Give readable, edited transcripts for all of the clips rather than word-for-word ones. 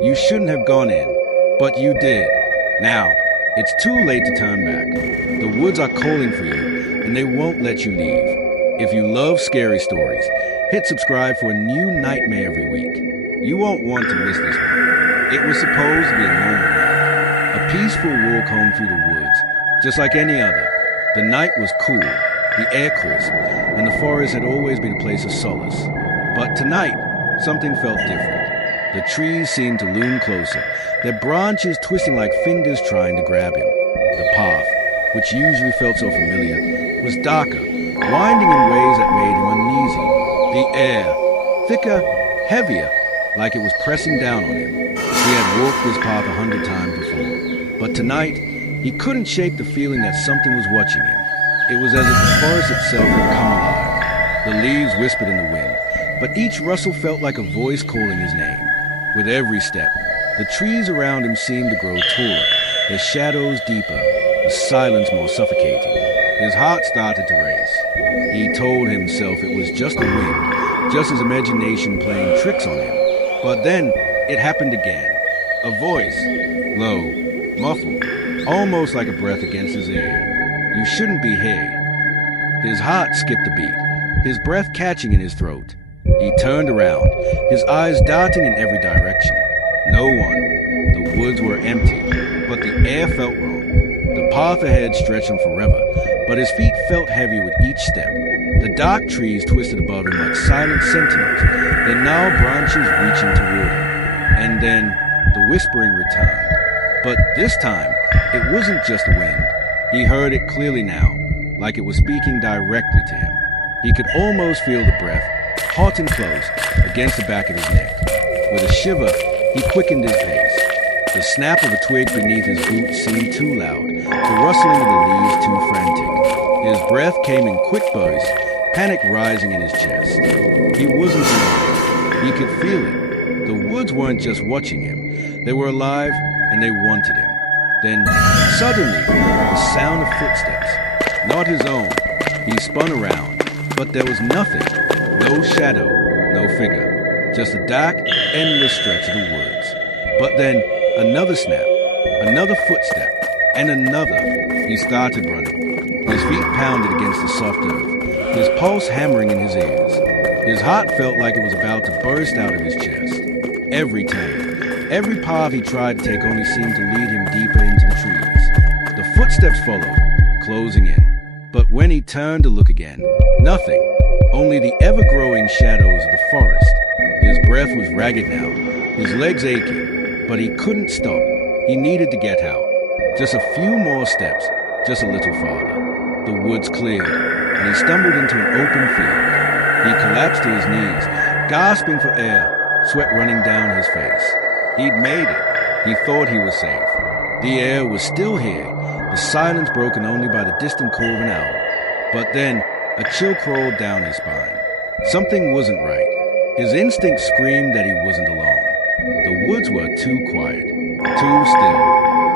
You shouldn't have gone in, but you did. Now, it's too late to turn back. The woods are calling for you, and they won't let you leave. If you love scary stories, hit subscribe for a new nightmare every week. You won't want to miss this one. It was supposed to be a normal night, a peaceful walk home through the woods, just like any other. The night was cool, the air crisp, and the forest had always been a place of solace. But tonight, something felt different. The trees seemed to loom closer, their branches twisting like fingers trying to grab him. The path, which usually felt so familiar, was darker, winding in ways that made him uneasy. The air, thicker, heavier, like it was pressing down on him. He had walked this path 100 times before, but tonight, he couldn't shake the feeling that something was watching him. It was as if the forest itself had come alive. The leaves whispered in the wind, but each rustle felt like a voice calling his name. With every step, the trees around him seemed to grow taller, their shadows deeper, the silence more suffocating. His heart started to race. He told himself it was just the wind, just his imagination playing tricks on him. But then, it happened again. A voice, low, muffled, almost like a breath against his ear. You shouldn't be here. His heart skipped a beat, his breath catching in his throat. He turned around, his eyes darting in every direction. No one. The woods were empty, but the air felt wrong. The path ahead stretched him forever, but his feet felt heavy with each step. The dark trees twisted above him like silent sentinels, their gnarled branches reaching toward him. And then, the whispering returned. But this time, it wasn't just the wind. He heard it clearly now, like it was speaking directly to him. He could almost feel the breath, hot and close, against the back of his neck. With a shiver, he quickened his pace. The snap of a twig beneath his boot seemed too loud, the rustling of the leaves too frantic. His breath came in quick bursts, panic rising in his chest. He wasn't alone. He could feel it. The woods weren't just watching him. They were alive, and they wanted him. Then, suddenly, the sound of footsteps. Not his own. He spun around, but there was nothing. No shadow, no figure, just a dark, endless stretch of the woods. But then, another snap, another footstep, and another. He started running. His feet pounded against the soft earth, his pulse hammering in his ears. His heart felt like it was about to burst out of his chest. Every turn, every path he tried to take only seemed to lead him deeper into the trees. The footsteps followed, closing in. But when he turned to look again, nothing. Only the ever-growing shadows of the forest. His breath was ragged now, his legs aching, but he couldn't stop. He needed to get out. Just a few more steps, just a little farther. The woods cleared, and he stumbled into an open field. He collapsed to his knees, gasping for air, sweat running down his face. He'd made it. He thought he was safe. The air was still here, the silence broken only by the distant call of an owl. But then, a chill crawled down his spine. Something wasn't right. His instinct screamed that he wasn't alone. The woods were too quiet, too still.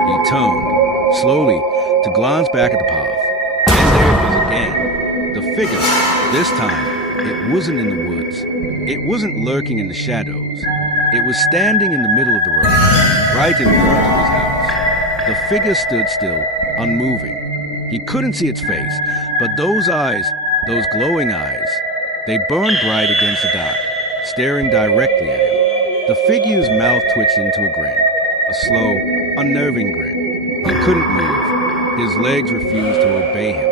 He turned, slowly, to glance back at the path. And there it was again. The figure. This time, it wasn't in the woods. It wasn't lurking in the shadows. It was standing in the middle of the road, right in front of his house. The figure stood still, unmoving. He couldn't see its face, but those eyes, those glowing eyes, they burned bright against the dark, staring directly at him. The figure's mouth twitched into a grin, a slow, unnerving grin. He couldn't move. His legs refused to obey him.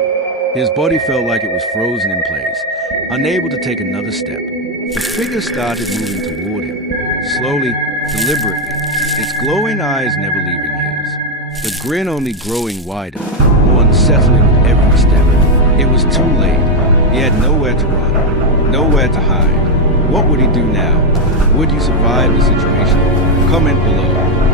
His body felt like it was frozen in place, unable to take another step. The figure started moving toward him, slowly, deliberately, its glowing eyes never leaving his. The grin only growing wider, more unsettling with every step. It was too late. He had nowhere to run, nowhere to hide. What would he do now? Would he survive the situation? Comment below.